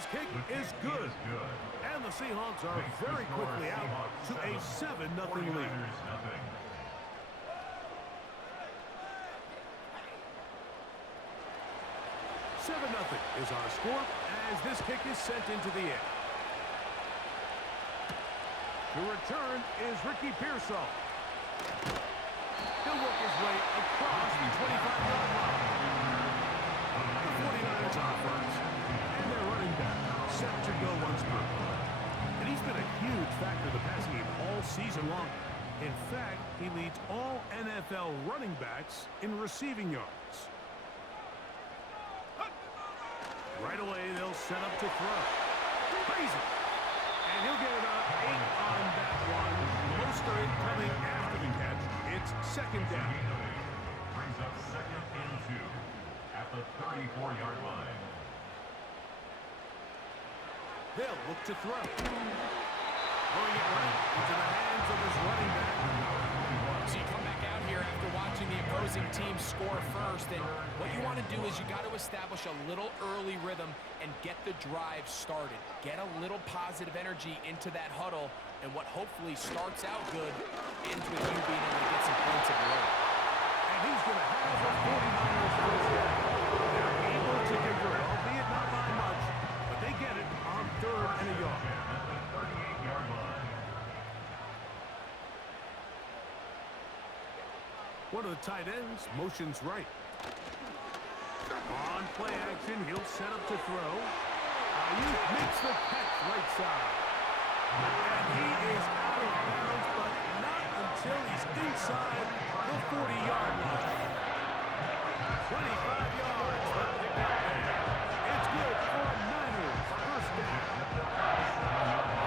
His kick is good. And the Seahawks are very quickly out to a 7-0 lead. 7-0 is our score as this kick is sent into the air. The return is Ricky Pearsall. He'll work his way across the 25-yard line. The 49ers offense and their running back set to go once more. And he's been a huge factor in the passing game all season long. In fact, he leads all NFL running backs in receiving yards. Right away, they'll set up to throw. Crazy. And he'll get about 8 on that one. Most of it coming after the catch. It's second down. Brings up 2nd and 2 at the 34-yard line. They'll look to throw. Throwing it right into the hands of his running back. So you come back out here after watching the opposing team score first, and what you want to do is you got to establish a little early rhythm and get the drive started. Get a little positive energy into that huddle, and what hopefully starts out good ends with you being able to get some points of your own. And he's going to have the 49ers first down. They're able to convert, albeit not by much, but they get it on 3rd and a yard. One of the tight ends motions right. On play action, he'll set up to throw. Ayuk makes the catch right side. And he is out of bounds, but not until he's inside the 40-yard line. 25 yards, the pickup there. It's good for a Niners first down.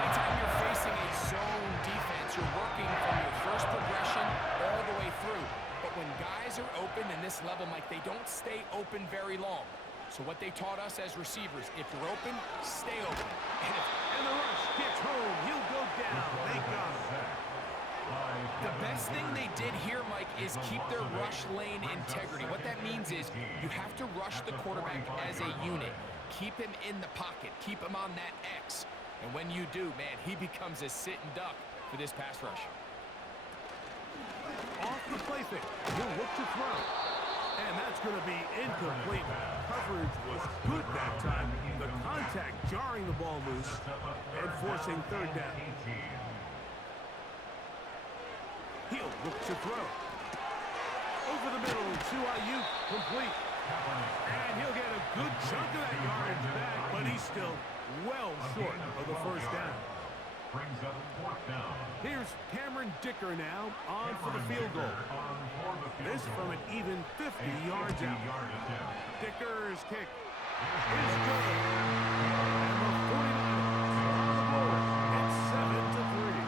Anytime you're facing a zone defense, you're working from your first progression all the way through. But when guys are open in this level, Mike, they don't stay open very long. So what they taught us as receivers, if you're open, stay open. And the rush gets home. He'll go down. They got him. The best thing they did here, Mike, is keep their rush lane integrity. What that means is you have to rush the quarterback as a unit. Keep him in the pocket. Keep him on that X. And when you do, man, he becomes a sit-and duck for this pass rush. Off the play fake. He'll look to throw. And that's going to be incomplete. Coverage was good that time. The contact jarring the ball loose and forcing 3rd down. He'll look to throw. Over the middle to Ayuk. Complete. And he'll get a good chunk of that yardage back, but he's still well short of the first down. Brings up 4th down. Here's Cameron Dicker now on for the field goal. This from an even 50 yards out. Dicker's kick is good. And the 49ers are on the board. It's 7-3.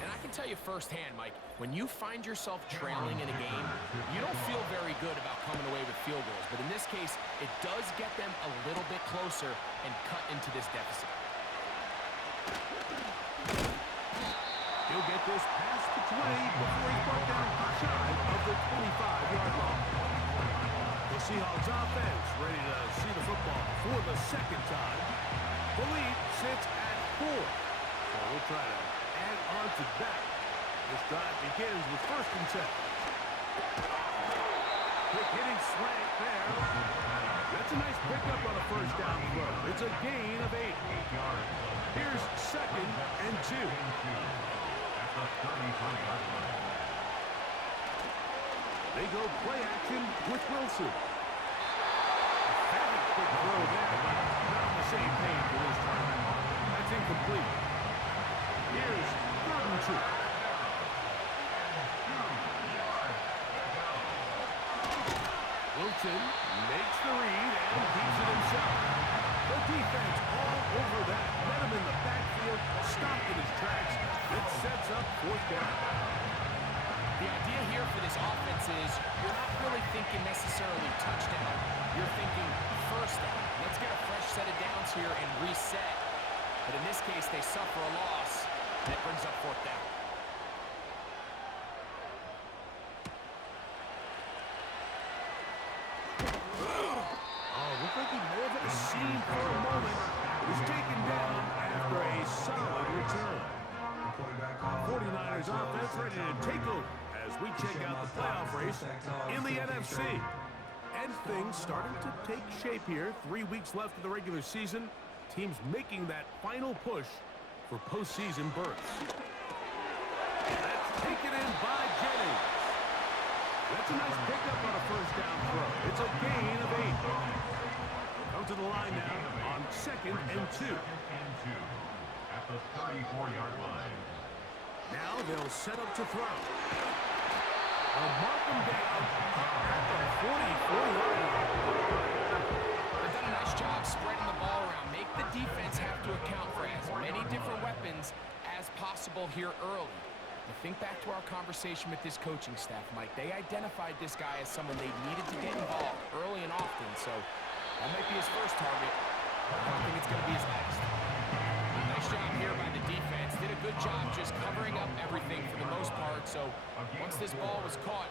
And I can tell you firsthand, Mike, when you find yourself trailing in a game, you don't feel very good about coming away with field goals. But in this case, it does get them a little bit closer and cut into this deficit. He'll get this past the 20 before he's brought down shy of the 25-yard line. The Seahawks offense ready to see the football for the second time. The lead sits at 4. So we'll try to add on to that. This drive begins with 1st and 10. Quick hitting slant there. That's a nice pickup on a first down throw. It's a gain of 8. Here's 2nd and 2. They go play action with Wilson. Very quick throw there, but not on the same page for this time. That's incomplete. Here's 3rd and 2. Wilson makes the read and keeps it himself. The defense all over that. Met him in the backfield, stopped in his tracks. It sets up 4th down. The idea here for this offense is you're not really thinking necessarily touchdown. You're thinking first down. Let's get a fresh set of downs here and reset. But in this case, they suffer a loss. That brings up 4th down. Oh, look at like he may have hit a seam for a moment. It was taken down after a solid return. 49ers offense ready to take over as we check out the playoff race in the NFC. And things starting to take shape here. 3 weeks left of the regular season. Teams making that final push for postseason berths. That's taken in by Jennings. That's a nice pickup on a first down throw. It's a gain of 8. Come to the line now on 2nd and 2. At the 34-yard line. Now they'll set up to throw. They'll mark them down at the 44-yard line. They've done a nice job spreading the ball around. Make the defense have to account for as many different weapons as possible here early. Now think back to our conversation with this coaching staff, Mike. They identified this guy as someone they needed to get involved early and often, so that might be his first target. I don't think it's going to be his last. Nice job here by the defense. Did a good job just covering up everything for the most part, so once this ball was caught,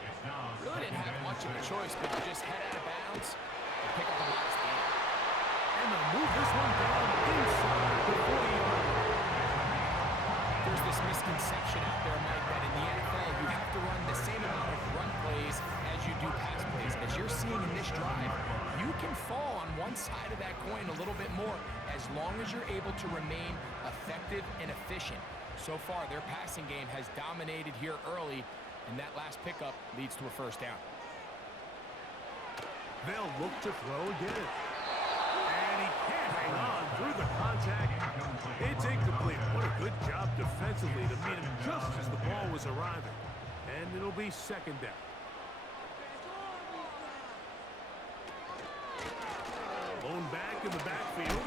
really didn't have much of a choice but to just head out of bounds and pick up the last game. And they'll move this one down inside the 40-yard line. There's this misconception out there, Mike, that in the NFL you have to run the same amount of run plays as you do pass plays. As you're seeing in this drive, you can fall on one side of that coin a little bit more as long as you're able to remain effective and efficient. So far, their passing game has dominated here early, and that last pickup leads to a first down. They'll look to throw again. And he can't hang on through the contact. It's incomplete. What a good job defensively to meet him just as the ball was arriving. And it'll be 2nd down. Lone back in the backfield.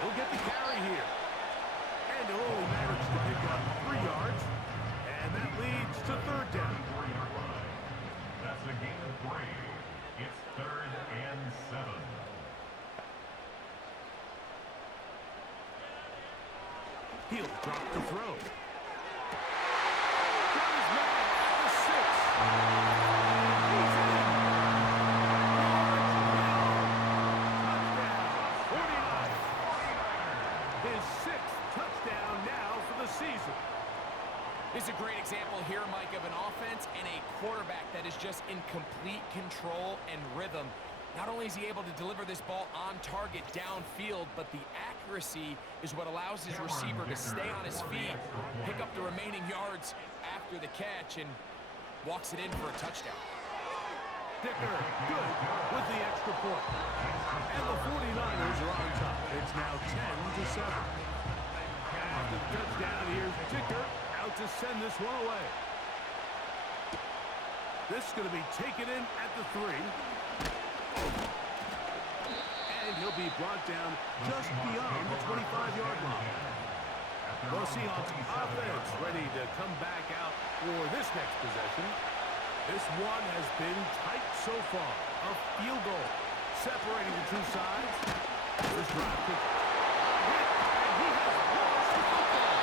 He'll get the carry here. And he'll only manage to pick up 3 yards. And that leads to 3rd down. That's a gain of 3. It's 3rd and 7. He'll drop the throw. Got his man at the 6. He's in. Touchdown, 49. His 6th touchdown now for the season. This is a great example here, Mike, of an offense and a quarterback that is just in complete control and rhythm. Not only is he able to deliver this ball on target downfield, but the accuracy is what allows his receiver to stay on his feet, pick up the remaining yards after the catch, and walks it in for a touchdown. Dicker, good with the extra point. And the 49ers are on top. It's now 10-7. After the touchdown, here's Dicker out to send this one away. This is going to be taken in at the 3. And he'll be brought down just beyond the 25-yard line. The Seahawks offense ready to come back out for this next possession. This one has been tight so far. A field goal separating the two sides. This drive could hit, and he has launched the football.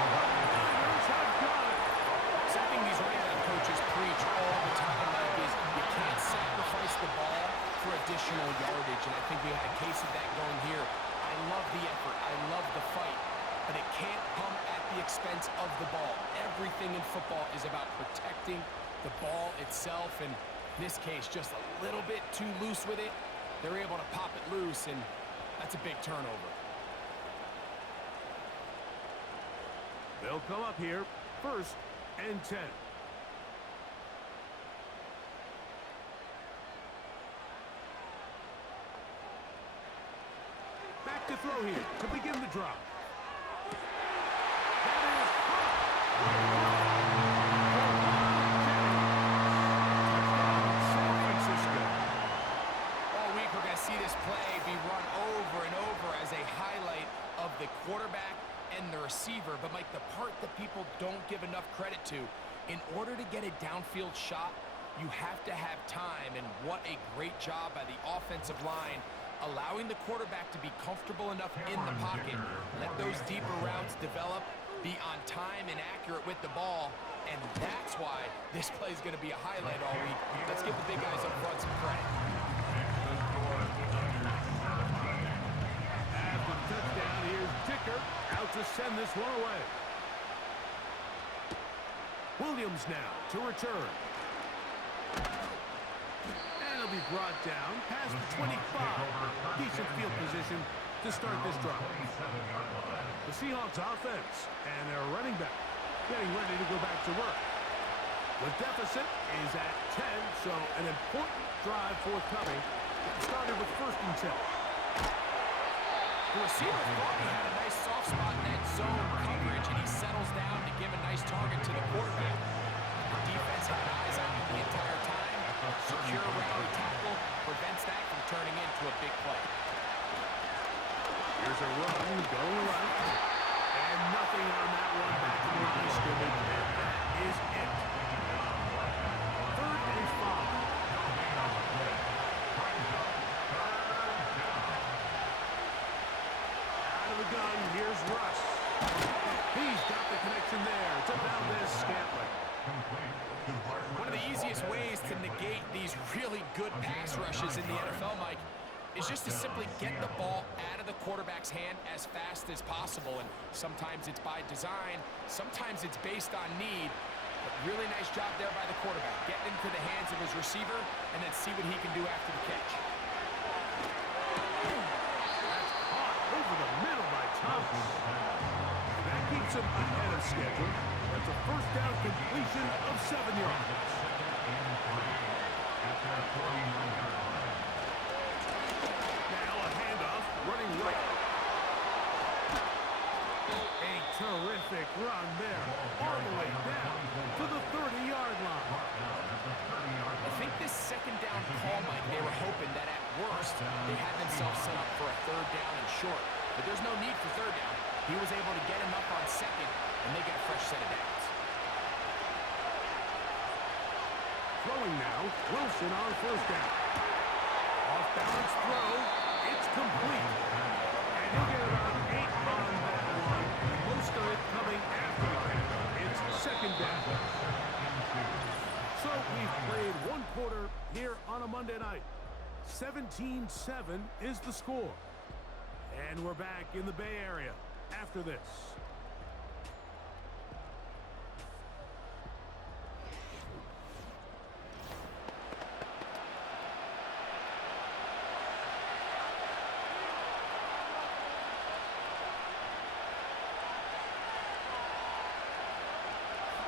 The Niners have got it. Something these running back coaches preach all the time, Mike, is you can't sacrifice the ball for additional yardage, and I think we had a case of that going here. I love the effort. I love the fight, but it can't come at the expense of the ball. Everything in football is about protecting the ball itself, and in this case, just a little bit too loose with it. They're able to pop it loose, and that's a big turnover. They'll come up here, 1st and 10. Back to throw here to begin the drop. That is caught. Touchdown, San Francisco. All week, we're going to see this play be run over and over as a highlight of the quarterback and the receiver. But, Mike, the part that people don't give enough credit to, in order to get a downfield shot, you have to have time. And what a great job by the offensive line, allowing the quarterback to be comfortable enough in the pocket, let those deeper routes develop, be on time and accurate with the ball, and that's why this play is going to be a highlight all week. Let's give the big guys up front some credit. Kicker out to send this one away. Williams now to return. And he'll be brought down past the 25. Decent field position to start this drive. The Seahawks offense and their running back getting ready to go back to work. The deficit is at 10, so an important drive forthcoming. It started with 1st and 10. The receiver thought he had a nice soft spot in that zone coverage, and he settles down to give a nice target to the quarterback. The defense had eyes on him the entire time. Secure rally tackle prevents that from turning into a big play. Here's a run going left. And nothing on that one back to the line of scrimmage. And that is it. 3rd and 5. Out of the gun, here's Russ. He's got the connection there to Valdez-Scantling. One of the easiest ways to negate these really good pass rushes in the NFL, Mike, is just to simply get the ball out of the quarterback's hand as fast as possible. And sometimes it's by design, sometimes it's based on need. But really nice job there by the quarterback, getting into the hands of his receiver and then see what he can do after the catch. That's caught over the middle by Thomas. And that keeps him ahead of schedule. That's a 1st down completion of 7 yards. Now a handoff, running right. A terrific run there, all the way down to the 30-yard line. I think this 2nd down call, Mike, they were hoping that at worst they had themselves set up for a 3rd down and short. But there's no need for 3rd down. He was able to get him up on 2nd, and they get a fresh set of downs. Throwing now, Wilson on 1st down. Off-balance throw, it's complete. And he'll get about 8 on that one. Most of it coming after the catch. It's 2nd down. So we've played 1 quarter here on a Monday night. 17-7 is the score. And we're back in the Bay Area after this.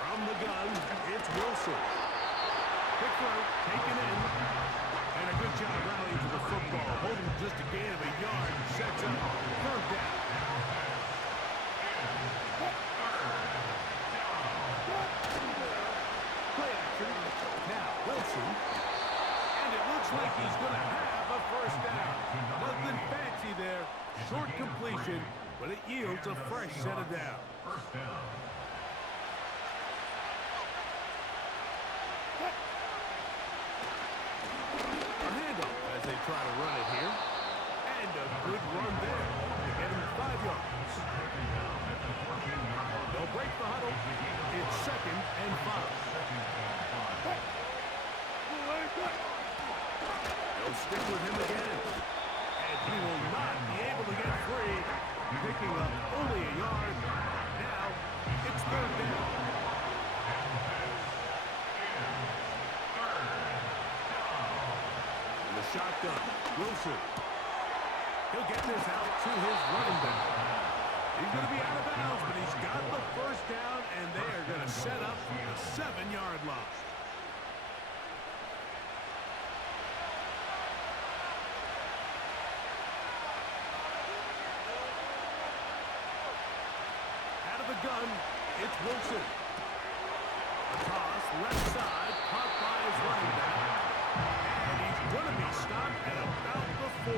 From the gun, it's Wilson. Quick throw, taken in. And a good job rallying to the football. Holding just a gain of a yard. Sets up 3rd down. Play action. Now Wilson. And it looks like he's going to have a 1st down. Nothing fancy there. Short completion, but it yields a fresh set of downs. 1st down. As they try to run it here. And a good run there to get him 5 yards. They'll break the huddle. It's 2nd and 5. They'll stick with him again. And he will not be able to get free. Picking up only a yard. Now it's 3rd down. Shotgun, Wilson. He'll get this out to his running back. He's going to be out of bounds, but he's got the 1st down, and they are going to set up for the 7-yard line. Out of the gun, it's Wilson. A toss, left side, caught by his running back. Going to be stopped at about the 4.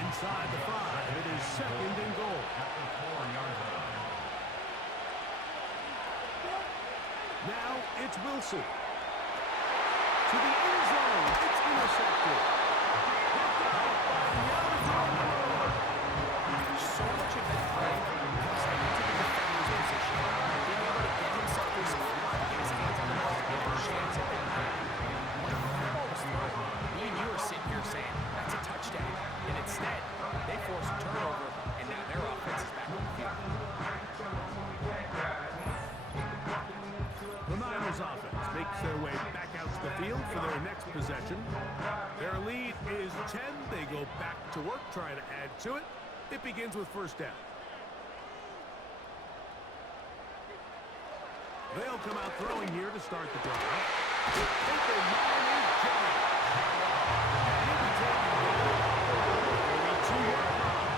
Inside the 5, it is 2nd and goal. Now it's Wilson. To the end zone, it's intercepted. So much of that play comes down to the defender's position. Being able to get himself to a spot where he gets his hands on the ball and get a chance at that play. Me and you are sitting here saying, that's a touchdown. And instead, they force a turnover, and field for their next possession. Their lead is 10. They go back to work trying to add to it. It begins with first down. They'll come out throwing here to start the drive. Open Miami James. And he'll be taken down. Only 2-yard line.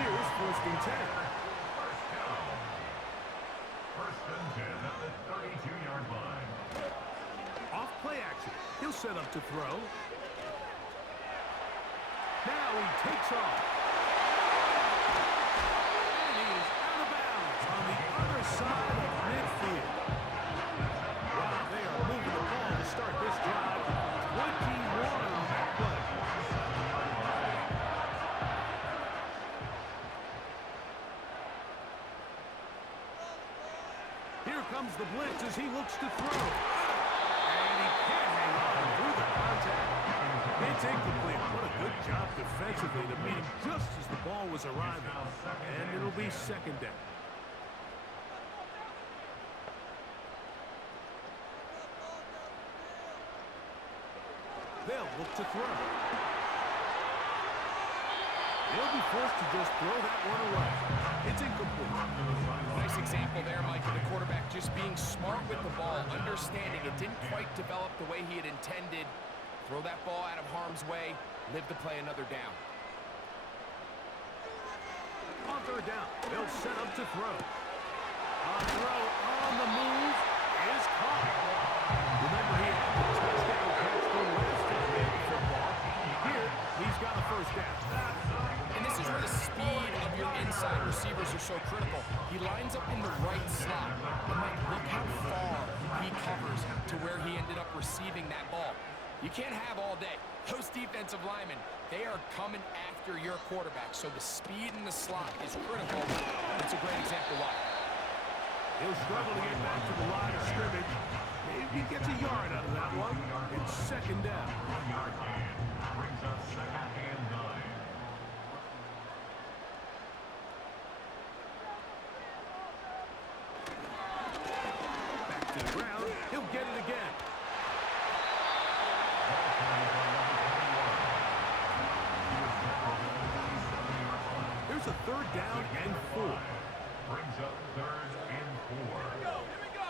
Here's first and 10. First and 10 at the 32-yard line. Off play action. He'll set up to throw. Now he takes off. And he is out of bounds on the other side of midfield. Wow, they are moving the ball to start this drive. 21 on that play. Here comes the blitz as he looks to throw. And he can't hang on through the contact. It's incomplete. What a good job defensively to meet him just as the ball was arriving. And it'll be second down. They'll look to throw. They'll be forced to just throw that one away. It's incomplete. Nice example there, Mike, of the quarterback just being smart with the ball, understanding it didn't quite develop the way he had intended. Throw that ball out of harm's way, live to play another down. On third down, they'll set up to throw. A throw on the move is caught. Remember, he had the touchdown catch the last time he had the football. Here, he's got a first down. And this is where the speed of your inside receivers are so critical. He lines up in the right slot. And Mike, look how far he covers to where he ended up receiving that ball. You can't have all day. Those defensive linemen, they are coming after your quarterback. So the speed in the slot is critical. It's a great example why. He'll struggle to get back to the line of scrimmage. Maybe he gets a yard out of that one. It's second down. 1-yard gain brings up second and 9. Back to the ground. He'll get it again. Here's a third down and 4. Brings up third and 4. Here we go.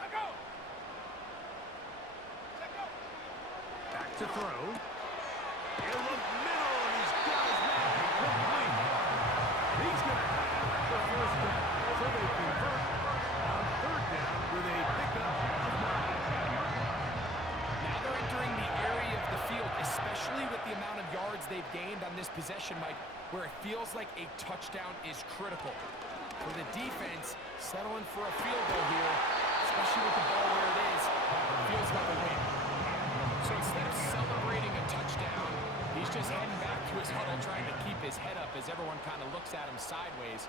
Let go. Let go. Back to throw. In the middle, and he's got his man complete. He's going to have the first down. So they convert on third down with a pickup of 9. Now they're entering the area of the field, especially with the amount of yards they've gained on this possession, Mike, where it feels like a touchdown is critical. For the defense, settling for a field goal here, especially with the ball where it is, feels like a win. So instead of celebrating a touchdown, he's just heading back to his huddle trying to keep his head up as everyone kind of looks at him sideways.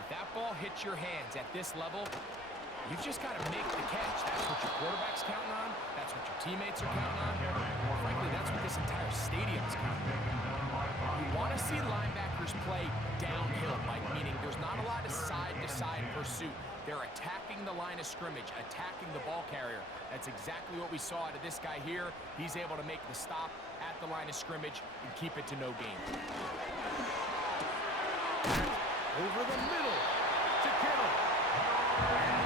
If that ball hits your hands at this level, you've just got to make the catch. That's what your quarterback's counting on. That's what your teammates are counting on. Frankly, that's what this entire stadium's counting on. You want to see linebackers play downhill, Mike, meaning there's not a lot of side-to-side pursuit. They're attacking the line of scrimmage, attacking the ball carrier. That's exactly what we saw out of this guy here. He's able to make the stop at the line of scrimmage and keep it to no gain. Over the middle to Kittle. And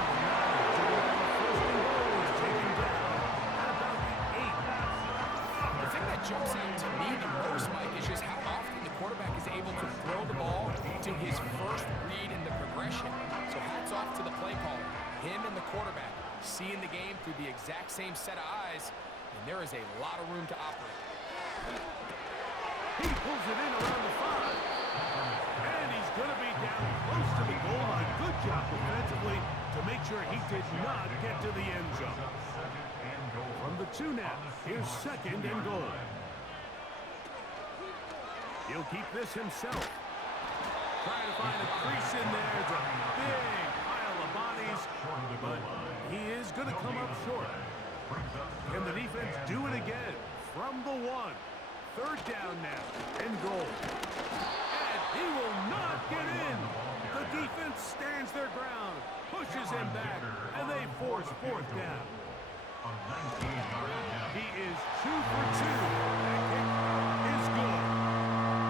The thing that jumps out to me the most, Mike, is just how often the quarterback is able to throw the ball to his first read in the progression. So hats off to the play caller. Him and the quarterback seeing the game through the exact same set of eyes, and there is a lot of room to operate. he pulls it in around the 5. And he's going to be down close to the goal line. Good job defensively to make sure he did not get to the end zone. From the 2 now, here's second and goal. He'll keep this himself. Trying to find a crease in there. It's a big pile of bodies, but he is going to come up short. Can the defense do it again? From the 1. Third down now, and goal. And he will not get in. The defense stands their ground, pushes him back, and they force fourth down. A 19-yard attempt. He is 2 for 2. That kick is good.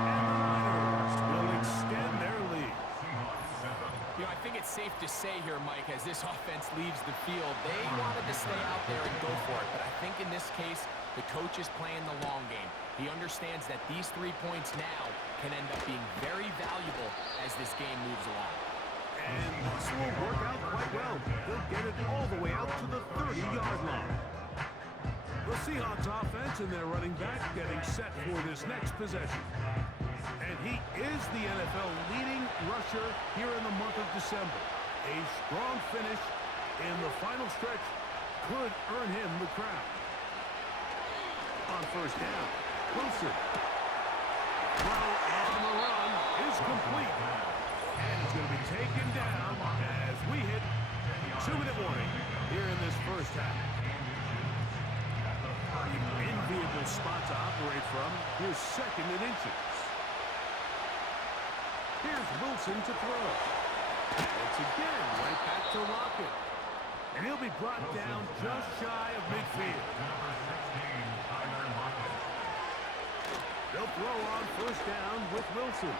And the Niners will extend their lead. Seahawks 7. You know, I think it's safe to say here, Mike, as this offense leaves the field, they wanted to stay out there and go for it. But I think in this case, the coach is playing the long game. He understands that these 3 points now can end up being very valuable as this game moves along. And this will work out quite well. They'll get it all the way out to the 30-yard line. The Seahawks offense and their running back getting set for this next possession. And he is the NFL leading rusher here in the month of December. A strong finish in the final stretch could earn him the crown. On first down, Wilson. Throw on the run is complete. And it's going to be taken down as we hit 2-minute warning here in this first half. Enviable spot to operate from. Here's 2nd and inches. Here's Wilson to throw. It's again right back to Lockett. And he'll be brought down just shy of midfield. They'll throw on first down with Wilson.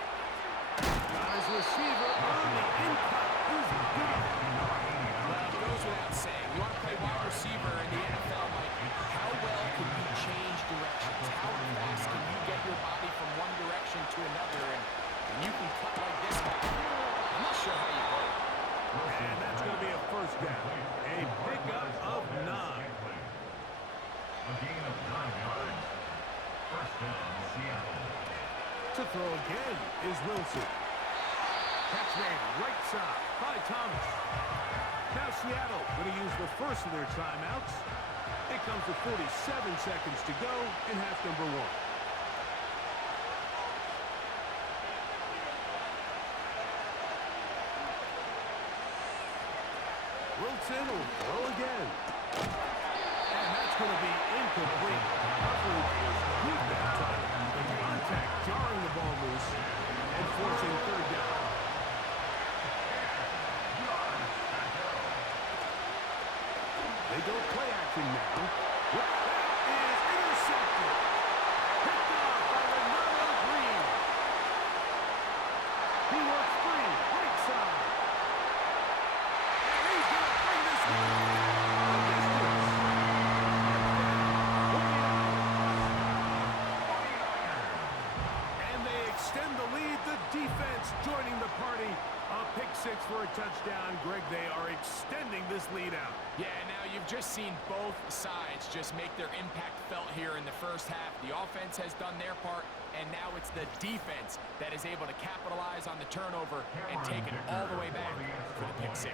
Got his receiver on the in-cut. Who's good? Well, it goes without saying. You want to play wide receiver in the NFL, Mike. How well can you change directions? How fast can you get your body from one direction to another? And you can cut like this guy. I'm not sure how you go. And that's going to be a first down. A pickup of 9. A gain of 9 yards. First down, Seattle. To throw again is Wilson. Catch made right side by Thomas. Now Seattle going to use the first of their timeouts. It comes with 47 seconds to go in half number 1. Wilson will throw again. And that's going to be incomplete. Coverage is good that time. The contact jarring the ball loose and forcing third down. They go play action now. That is intercepted. Picked off by Renato Green. He works free, right side. And he's going to bring this one. And they extend the lead. The defense joining the party. A pick 6 for a touchdown. Greg, they are extending this lead out. Yeah, now you've just seen both sides just make their impact felt here in the first half. The offense has done their part, and now it's the defense that is able to capitalize on the turnover and take it all the way back for the pick 6.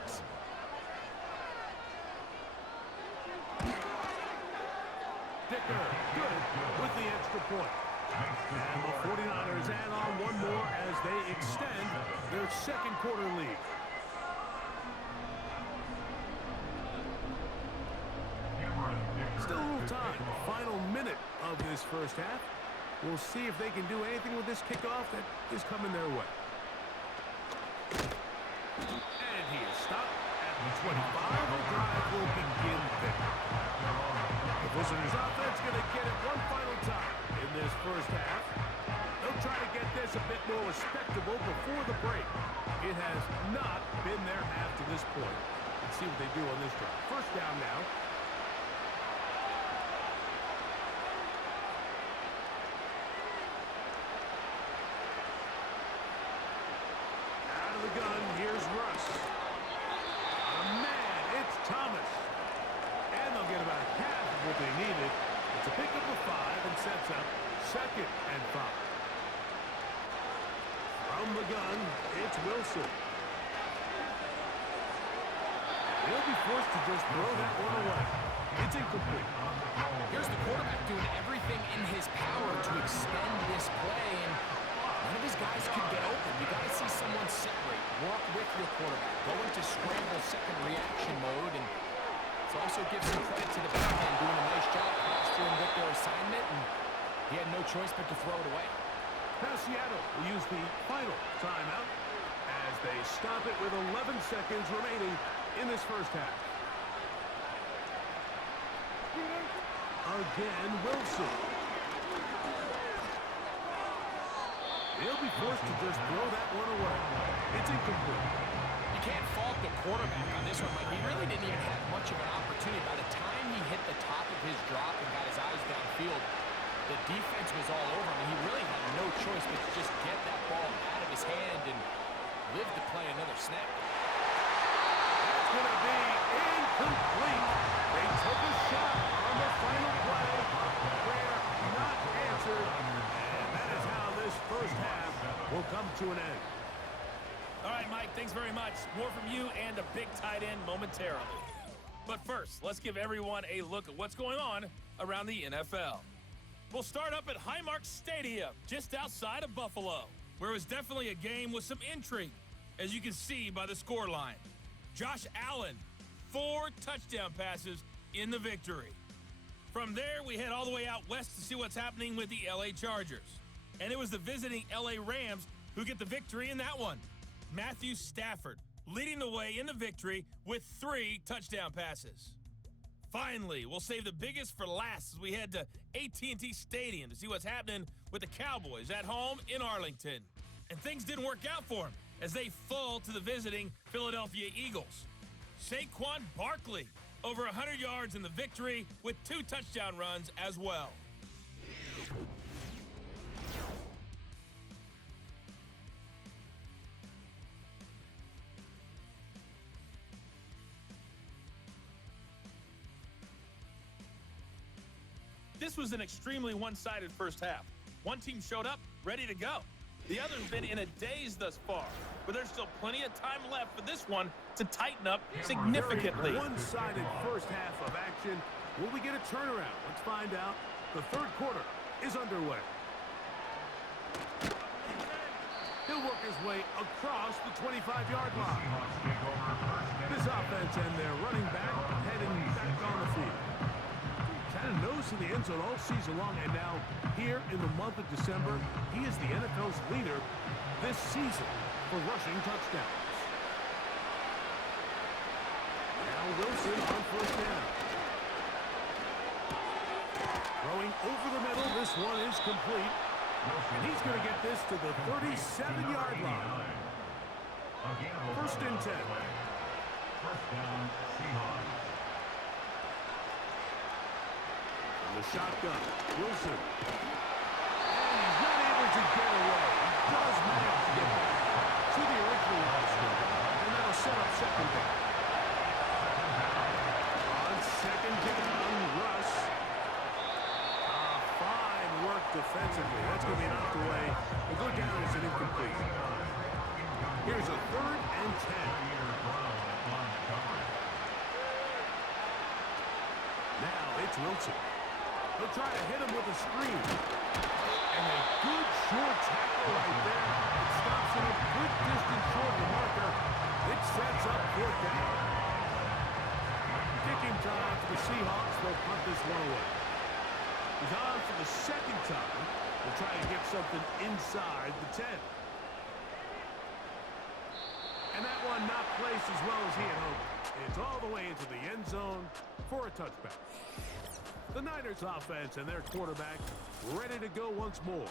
Dicker, good with the extra point. And the 49ers add on one more as they extend their second quarter lead. Still a little time. Final minute of this first half. We'll see if they can do anything with this kickoff that is coming their way. And he is stopped at the 25. The drive will begin there. The visitors' offense going to get it one final time in this first half. They'll try to get this a bit more respectable before the break. It has not been their half to this point. Let's see what they do on this drive. First down now. Out of the gun, here's Russ. Man, it's Thomas. And they'll get about half of what they needed. It's a pickup of 5 and sets up 2nd and 5. From the gun, it's Wilson. He'll be forced to just throw that one away. It's incomplete. Here's the quarterback doing everything in his power to extend this play, and none of his guys can get open. You got to see someone separate, work with your quarterback, go into scramble second reaction mode, and it also gives some credit to the back end doing a nice job mastering with their assignment, and he had no choice but to throw it away. Now Seattle will use the final timeout as they stop it with 11 seconds remaining in this first half. again, Wilson. He'll be forced to just throw that one away. It's incomplete. You can't fault the quarterback on this one, Mike. He really didn't even have much of an opportunity. By the time he hit the top of his drop and got his eyes downfield, the defense was all over him. He really had no choice but to just get that ball out of his hand and live to play another snap. That's going to be incomplete. They took a shot on the final play. Prayer not answered. And that is how this first half will come to an end. All right, Mike, thanks very much. More from you and a big tight end momentarily. But first, let's give everyone a look at what's going on around the NFL. We'll start up at Highmark Stadium, just outside of Buffalo, where it was definitely a game with some intrigue, as you can see by the scoreline. Josh Allen, 4 touchdown passes in the victory. From there, we head all the way out west to see what's happening with the LA Chargers. And it was the visiting LA Rams who get the victory in that one. Matthew Stafford leading the way in the victory with 3 touchdown passes. Finally, we'll save the biggest for last as we head to AT&T Stadium to see what's happening with the Cowboys at home in Arlington. And things didn't work out for them as they fall to the visiting Philadelphia Eagles. Saquon Barkley, over 100 yards in the victory with 2 touchdown runs as well. This was an extremely one-sided first half. One team showed up, ready to go. The other's been in a daze thus far, but there's still plenty of time left for this one to tighten up significantly. Very one-sided first half of action. Will we get a turnaround? Let's find out. The third quarter is underway. He'll work his way across the 25-yard line. This offense and their running back heading back on the field. Kind of nose in the end zone all season long, and now here in the month of December, he is the NFL's leader this season for rushing touchdowns. Now Wilson on first down. Throwing over the middle, this one is complete. And he's going to get this to the 37-yard line. First and 10. First down, Seahawks. The shotgun, Wilson. And he's not able to get away. He does manage to get back to the original line, and that'll set up second down. On second down, Russ. Fine work defensively. That's going to be knocked away. The go down is an incomplete. Here's a 3rd and 10. Now it's Wilson. He'll try to hit him with a screen. And a good short tackle right there. It stops him a good distance short of the marker. It sets up 4th down. Kicking time for the Seahawks. They'll punt this one away. He's on for the second time. They'll try and get something inside the 10. And that one not placed as well as he had hoped. It's all the way into the end zone for a touchback. The Niners offense and their quarterback ready to go once more.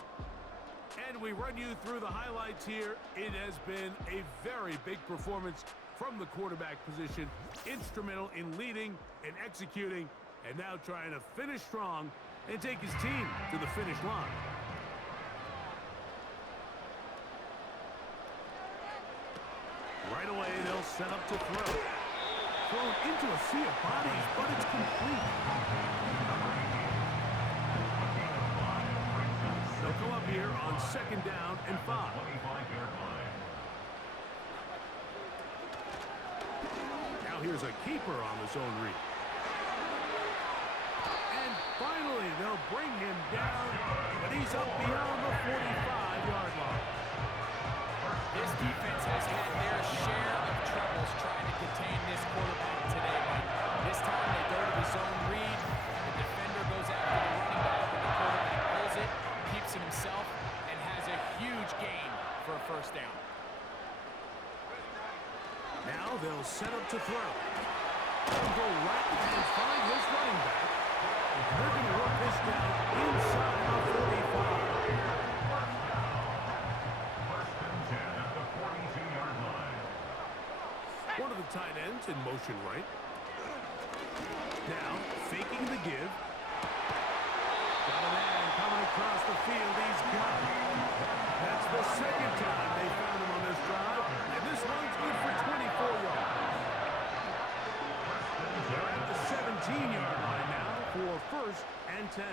And we run you through the highlights here. It has been a very big performance from the quarterback position. Instrumental in leading and executing, and now trying to finish strong and take his team to the finish line. Right away, they'll set up to throw. Thrown into a sea of bodies, but it's complete. They'll come up here on second down and 5. Now here's a keeper on the zone read. And finally, they'll bring him down, but he's up beyond the 45-yard line. This defense has had their share of troubles trying to contain this quarterback today, Mike. This time they go to the zone read. The defender goes after the running back, and the quarterback pulls it, keeps it himself, and has a huge gain for a first down. Now they'll set up to throw. They'll go right and find his running back. They're going to work this down inside the 45. First and 10 at the 42-yard line. One of the tight ends in motion right. Now, faking the give. Got a man coming across the field. He's got it. That's the second time they found him on this drive. And this one's good for 24 yards. They're at the 17-yard line now for first and 10.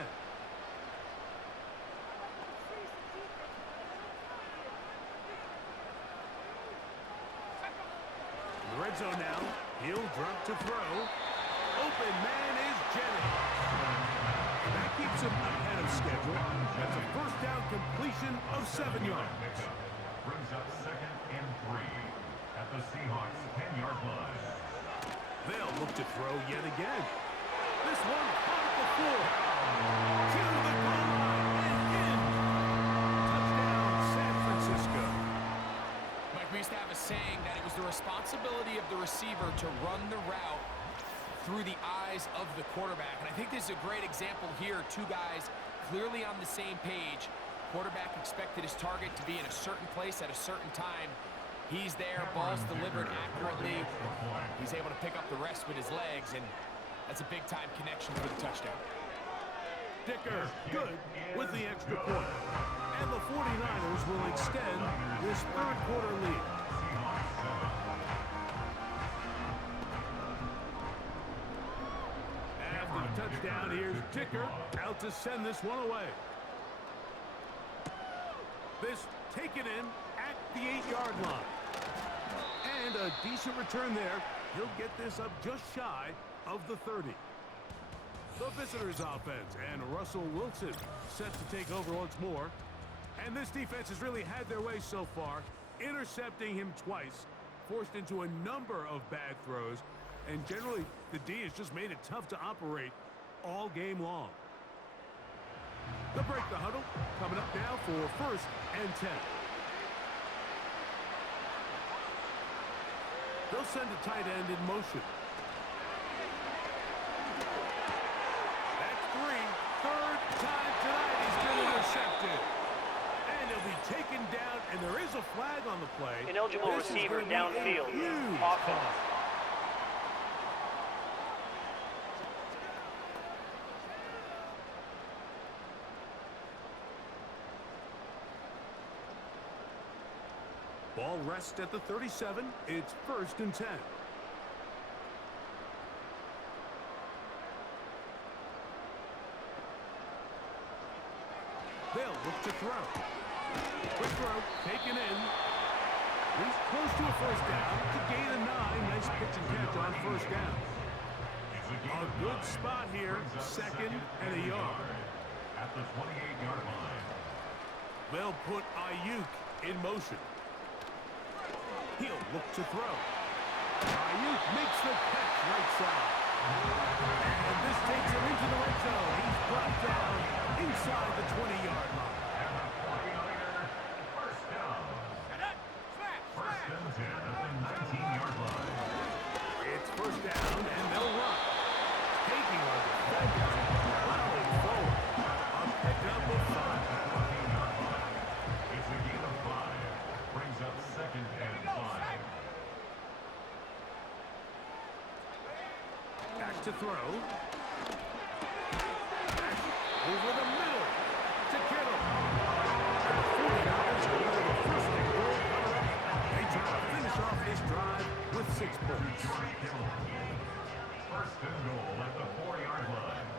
In the red zone now. He'll drop to throw. Open man is Jennings. And that keeps him ahead of schedule. That's a first down completion of 7 yards. Brings up second and 3 at the Seahawks 10-yard line. They'll look to throw yet again. This one caught at the floor. To the goal line and in. Touchdown, San Francisco. Mike, we used to have a saying that it was the responsibility of the receiver to run the route through the eyes of the quarterback. And I think this is a great example here. Two guys clearly on the same page. Quarterback expected his target to be in a certain place at a certain time. He's there, ball's delivered accurately. He's able to pick up the rest with his legs, and that's a big-time connection for the touchdown. Dicker, good with the extra point. And the 49ers will extend this third quarter lead. After the touchdown, here's Dicker out to send this one away. This taken in at the 8-yard line. And a decent return there. He'll get this up just shy of the 30. The visitors' offense and Russell Wilson set to take over once more. And this defense has really had their way so far, intercepting him twice, forced into a number of bad throws, and generally the D has just made it tough to operate all game long. They'll break the huddle, coming up now for first and 10. They'll send a tight end in motion. That's three. Third time tonight he's been intercepted. And he'll be taken down, and there is a flag on the play. Ineligible receiver downfield. Offense. Ball rests at the 37. It's first and 10. They'll look to throw. Quick throw, taken in. He's close to a first down. To gain a 9. Nice pitch and catch on first down. A good spot here. Second and a yard. At the 28-yard line. They'll put Ayuk in motion. He'll look to throw. Ayuk makes the catch right side. And this takes him into the red zone. He's brought down inside the 20-yard line. And the 49ers first down. First and 10 at the 19-yard line. It's first down, and they'll run. Taking our defenders, plowing forward. A pickup of 5. It's a gain of 5. Brings up second and 5. Back to throw. Back over the middle to Kittle. And the 49ers go to the first and goal coming up. They try to finish off this drive with 6 points. First and goal at the 4-yard line.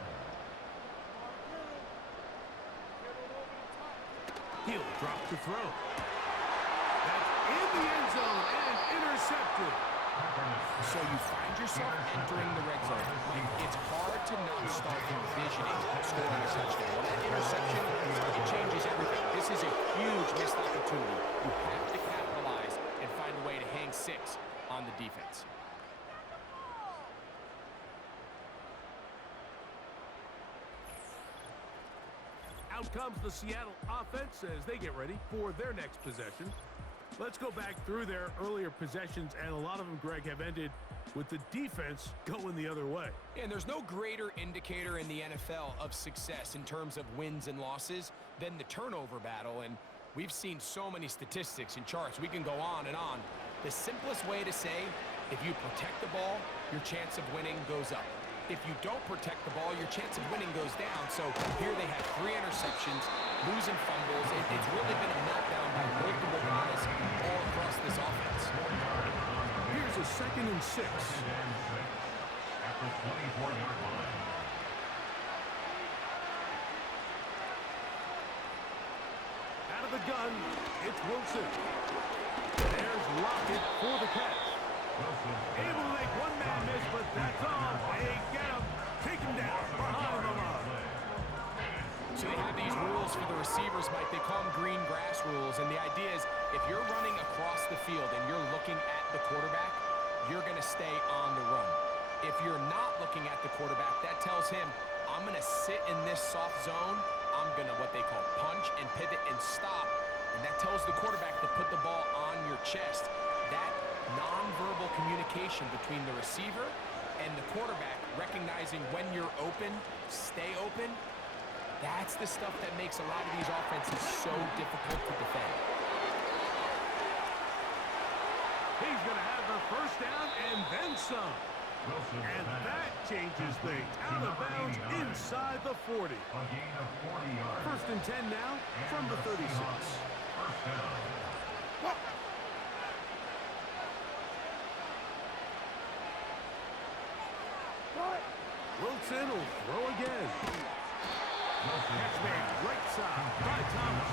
He'll drop to throw. That's in the end zone and intercepted. So you find yourself entering the red zone. It's hard to not start envisioning scoring a touchdown. Well, that interception, it changes everything. This is a huge missed opportunity. You have to capitalize and find a way to hang 6 on the defense. Out comes the Seattle offense as they get ready for their next possession. Let's go back through their earlier possessions, and a lot of them, Greg, have ended with the defense going the other way. And there's no greater indicator in the NFL of success in terms of wins and losses than the turnover battle. And we've seen so many statistics and charts. We can go on and on. The simplest way to say, if you protect the ball, your chance of winning goes up. If you don't protect the ball, your chance of winning goes down. So here they have 3 interceptions, losing fumbles. It's really been a meltdown by multiple guys all across this offense. Here's a 2nd and 6. At the 24-yard line. Out of the gun, it's Wilson. There's Lockett for the catch. Able to make one man miss, but that's all. They get him. Take him down behind the line. So they have these rules for the receivers, Mike. They call them green grass rules. And the idea is if you're running across the field and you're looking at the quarterback, you're going to stay on the run. If you're not looking at the quarterback, that tells him, I'm going to sit in this soft zone. I'm going to what they call punch and pivot and stop. And that tells the quarterback to put the ball on your chest. That nonverbal communication between the receiver and the quarterback, recognizing when you're open, stay open, that's the stuff that makes a lot of these offenses so difficult to defend. He's going to have the first down and then some. And that changes things. Out of bounds inside the 40. A gain of 40 yards. 1st and 10 now from the 36. First down. Wilson will throw again. Catch made right side by Thomas.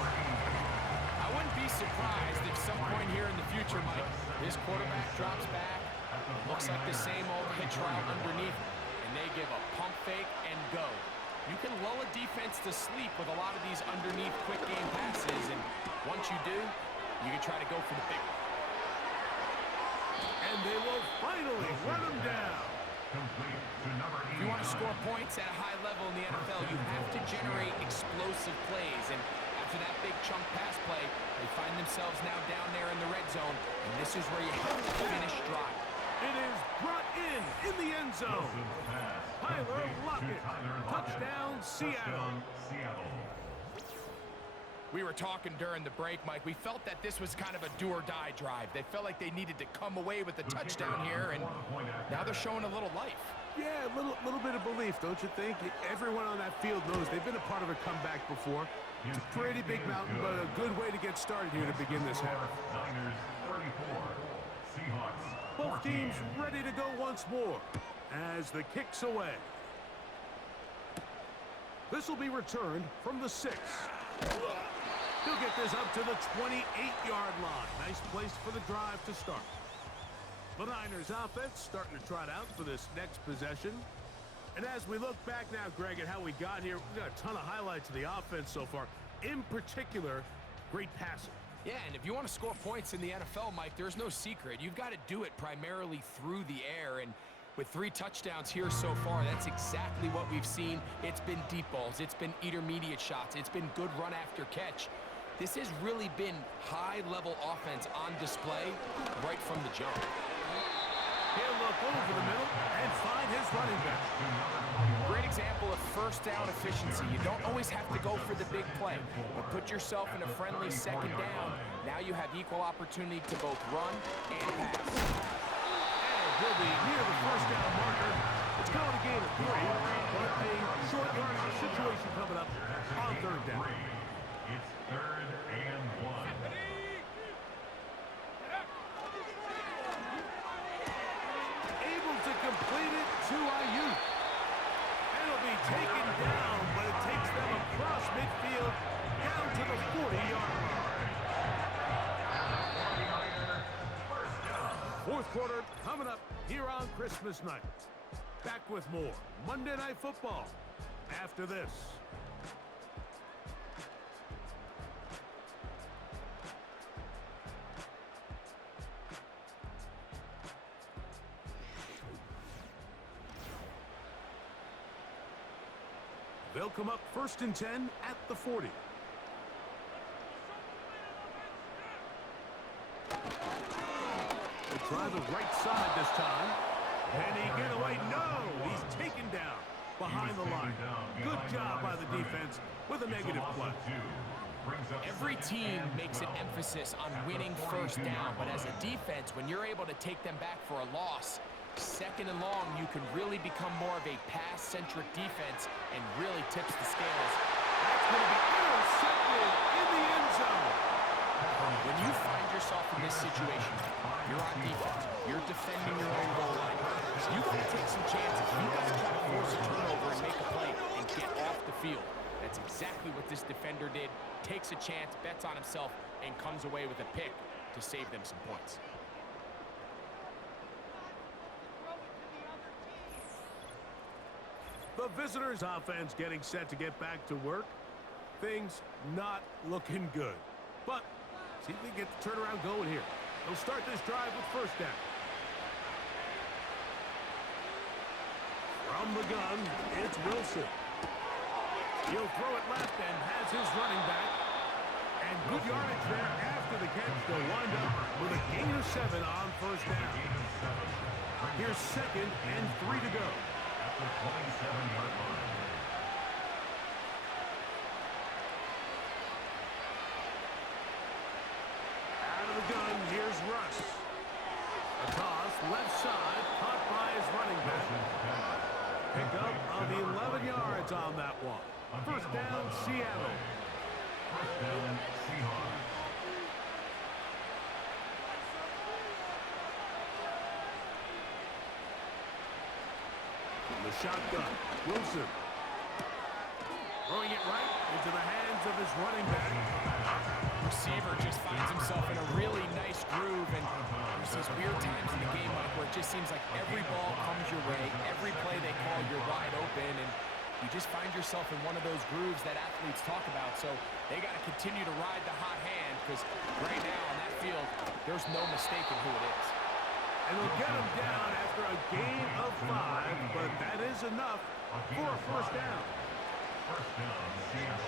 I wouldn't be surprised if some point here in the future, Mike, this quarterback drops back. It looks like the same old hitch route underneath, and they give a pump fake and go. You can lull a defense to sleep with a lot of these underneath quick game passes, and once you do, you can try to go for the big one. And they will finally run him down. Complete to number 8. If you want to score points at a high level in the NFL, you have to generate explosive plays, and after that big chunk pass play, they find themselves now down there in the red zone, and this is where you have to finish drive. It is brought in the end zone. Tyler Lockett. Touchdown, Seattle. We were talking during the break, Mike. We felt that this was kind of a do-or-die drive. They felt like they needed to come away with a touchdown here, and now they're showing a little life. Yeah, a little bit of belief, don't you think? Everyone on that field knows they've been a part of a comeback before. It's a pretty big mountain, but a good way to get started here to begin this half. Niners 34. Seahawks. Both teams ready to go once more as the kick's away. This will be returned from the 6. He'll get this up to the 28-yard line. Nice place for the drive to start. The Niners offense starting to trot out for this next possession. And as we look back now, Greg, at how we got here, we've got a ton of highlights of the offense so far. In particular, great passing. Yeah, and if you want to score points in the NFL, Mike, there's no secret. You've got to do it primarily through the air, and with 3 touchdowns here so far, that's exactly what we've seen. It's been deep balls. It's been intermediate shots. It's been good run after catch. This has really been high-level offense on display right from the jump. He'll look over the middle and find his running back. Great example of first down efficiency. You don't always have to go for the big play, but put yourself in a friendly 2nd down. Now you have equal opportunity to both run and pass. And he'll be near the first down marker. It's going to gain of 3, but a short yardage situation coming up on 3rd down. It's 3rd and 1. Able to complete it to Ayuk. And it'll be taken down, but it takes them across midfield down to the 40-yard line. 4th quarter coming up here on Christmas night. Back with more Monday Night Football after this. They'll come up 1st and 10 at the 40. try the right side this time. And he get away. No, he's taken down behind the line. Good job by the defense with a negative play. Every team makes an emphasis on winning first down, but as a defense, when you're able to take them back for a loss, second and long, you can really become more of a pass-centric defense and really tips the scales. That's going to be intercepted in the end zone. When you find yourself in this situation, you're on defense, you're defending your own goal line. So you got to take some chances. You got to try to force a turnover and make a play and get off the field. That's exactly what this defender did. Takes a chance, bets on himself, and comes away with a pick to save them some points. The visitors' offense getting set to get back to work. Things not looking good. But see if they get the turnaround going here. They'll start this drive with first down. From the gun, it's Wilson. He'll throw it left and has his running back. And good yardage there after the catch. They'll wind up with a gain of 7 on first down. Here's 2nd and 3 to go. At the 27-yard line. Out of the gun, here's Russ. A toss, left side, caught by his running back. Pickup of 11 yards on that one. First down, Seattle. First down, Seahawks. From the shotgun, Wilson. Throwing it right into the hands of his running back. Receiver just finds himself in a really nice groove, and there's these weird times in the game, Mike, where it just seems like every ball comes your way, every play they call, you're wide open, and you just find yourself in one of those grooves that athletes talk about. So they got to continue to ride the hot hand, because right now on that field, there's no mistaking who it is. And they'll get him down after a gain of 5, but that is enough for a first down. First down, Seattle.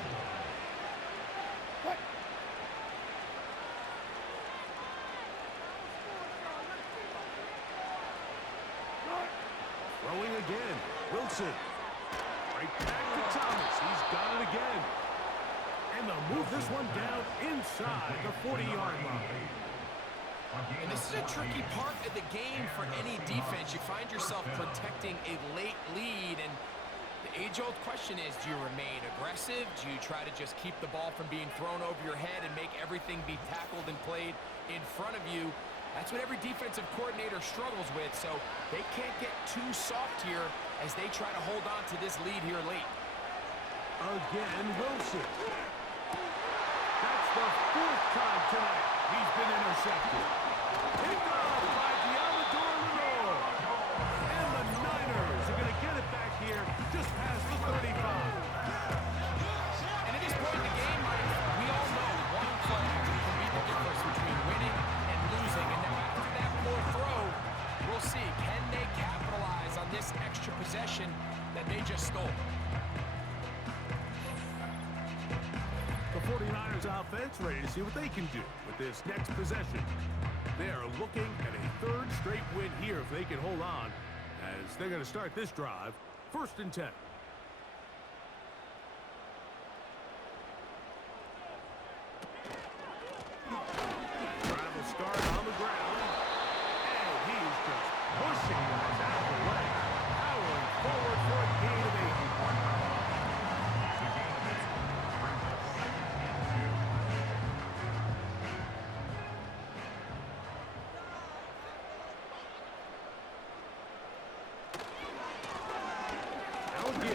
Throwing again, Wilson. Right back to Thomas. He's got it again. And they'll move this one down inside the 40-yard line. And this is a tricky part of the game for any defense. You find yourself protecting a late lead, and the age-old question is, do you remain aggressive? Do you try to just keep the ball from being thrown over your head and make everything be tackled and played in front of you? That's what every defensive coordinator struggles with, so they can't get too soft here as they try to hold on to this lead here late. Again, Wilson. That's the 4th time tonight he's been intercepted. Picked off by Diamador Lenore. And the Niners are going to get it back here just past the 35. And at this point in the game, Mike, we all know one play can be the difference between winning and losing. And now after that poor throw, we'll see, can they capitalize on this extra possession that they just stole? The 49ers offense ready to see what they can do with this next possession. They are looking at a 3rd straight win here if they can hold on, as they're going to start this drive 1st and 10. Drive will start on the ground, and he's just pushing guys out of the way, powering forward for a gain of 8. Now again,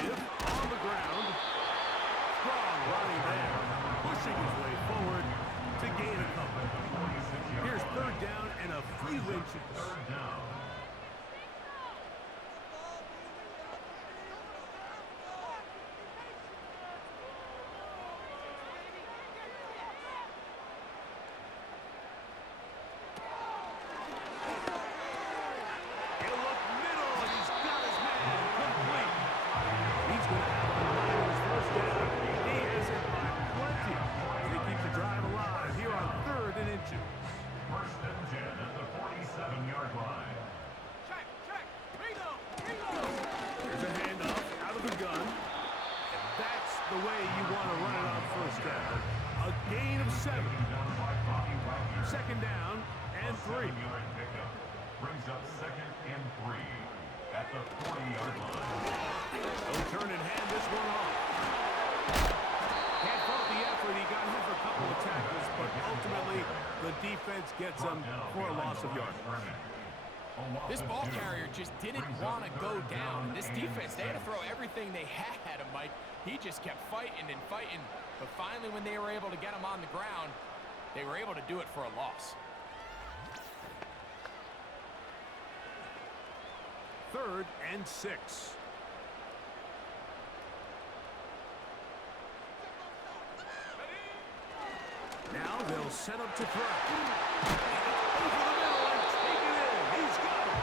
7. Down by Bobby Wagner. Second down and 3. 7-yard pickup. Brings up 2nd and 3 at the 40-yard line. He'll turn and hand this one off. Can't fault the effort. He got hit for a couple of tackles, but ultimately the defense gets him for a loss of yardage. This ball carrier just didn't want to go down. This defense, they had to throw everything they had at him, Mike. He just kept fighting and fighting. But finally, when they were able to get him on the ground, they were able to do it for a loss. 3rd and 6. Now they'll set up to throw. Over the middle and take it in. He's got it.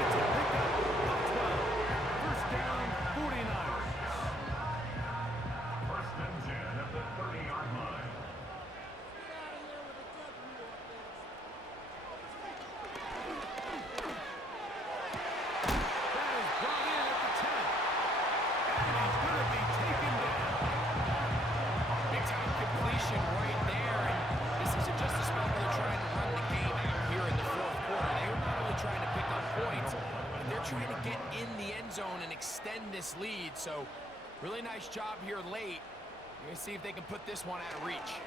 It's a pickup of 12. First down, 49ers. 1st and 10 at the 30-yard line. That is brought in at the 10. And he's going to be taken down. Big time completion right there. And this isn't just a spot where they're trying to run the game out here in the 4th quarter. They were not only trying to pick up points, but they're trying to get in the end zone and extend this lead. So really nice job here late. We're going to see if they can put this one out of reach.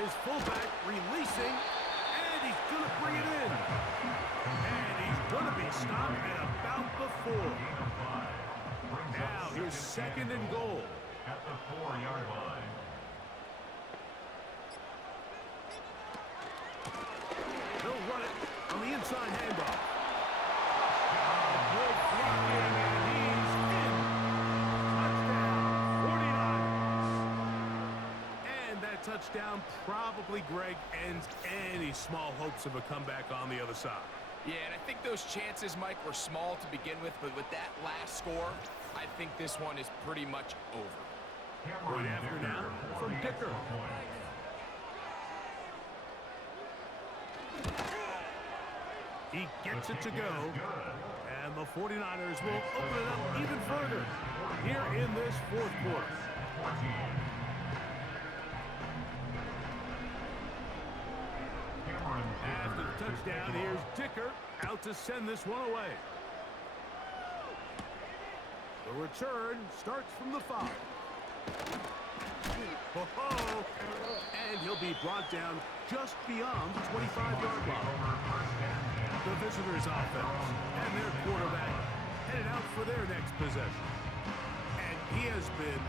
His fullback releasing, and he's going to bring it in. And he's going to be stopped at about the 4. Now here's 2nd and goal. At the 4-yard line. He'll run it on the inside handoff. Good blocking, and he's in. Touchdown, 49ers. And that touchdown probably, Greg, ends any small hopes of a comeback on the other side. Yeah, and I think those chances, Mike, were small to begin with, but with that last score, I think this one is pretty much over. Right after now from Dicker. He gets it to go. And the 49ers will open it up even further here in this 4th quarter. After the touchdown, here's Dicker out to send this one away. The return starts from the 5. And he'll be brought down just beyond the 25-yard line. The visitors' offense and their quarterback headed out for their next possession. And he has been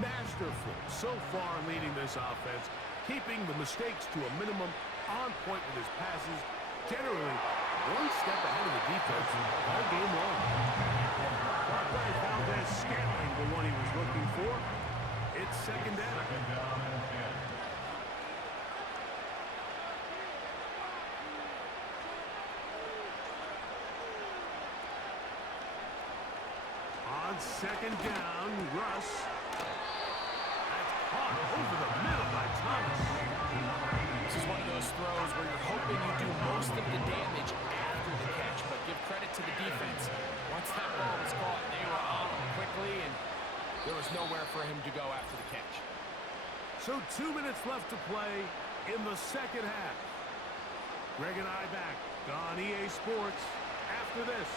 masterful so far leading this offense, keeping the mistakes to a minimum, on point with his passes, generally one step ahead of the defense all game long. Barclay found that Scantling the one he was looking for. It's 2nd down. On 2nd down, Russ. That's caught over the middle by Thomas. This is one of those throws where you're hoping you do most of the damage after the catch, but give credit to the defense. Once that ball was caught, they were on him quickly, and there was nowhere for him to go after the catch. So 2 minutes left to play in the 2nd half. Greg and I back on EA Sports after this.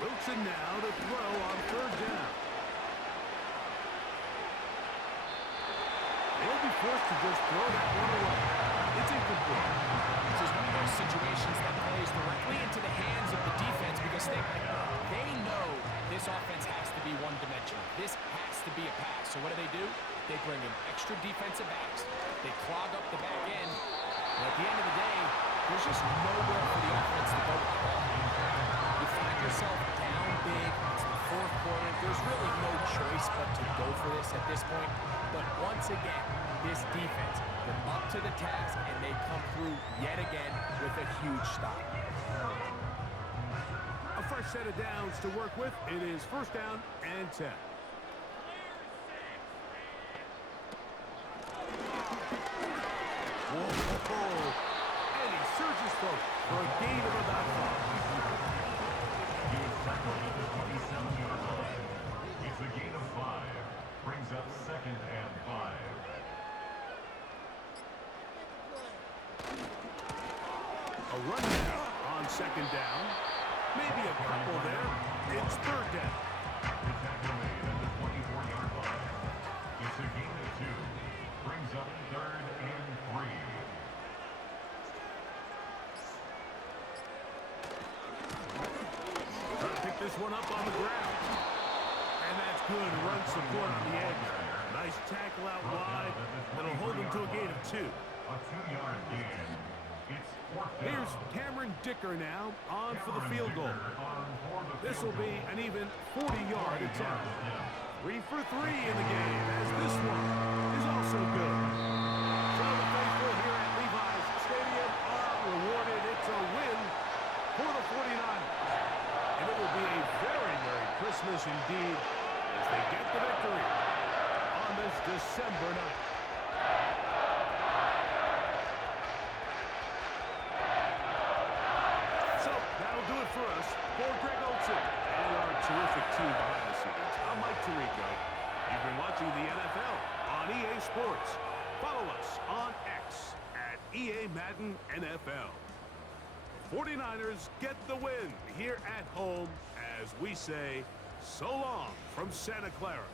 Wilson now to throw on 3rd down. They'll be forced to just throw that one away. It's incomplete. This is one of those situations that plays directly into the hands of the defense because they know this offense has to be one-dimensional. This has to be a pass. So what do? They bring in extra defensive backs. They clog up the back end. And at the end of the day, there's just nowhere for the offense to go with the ball. You find yourself down big. It's the 4th quarter. There's really no choice but to go for this at this point. But once again, this defense, they're up to the task, and they come through yet again with a huge stop. A fresh set of downs to work with. It is 1st down and 10. Whoa. And he surges forward for a gain of about 5. brings up 2nd and 5. A run now on 2nd down. Maybe a couple there. It's 3rd down. The tackle made at the 24-yard line. It's a gain of 2. Brings up 3rd and 3. Trying to pick this one up on the ground. And that's good run support on the edge. Nice tackle out wide. That'll hold him to a gain of 2. A 2-yard gain. It's 4th down. Here's Cameron Dicker now on for the field goal. This will be an even 40-yard attempt. 3 for 3 in the game, as this one is also good. So the faithful here at Levi's Stadium are rewarded. It's a win for the 49ers. And it will be a very Merry Christmas indeed as they get the victory on this December night. So that'll do it for us. For Greg Olson and our terrific team behind the scenes, I'm Mike Tirico. You've been watching the NFL on EA Sports. Follow us on X at EA Madden NFL. The 49ers get the win here at home as we say so long from Santa Clara.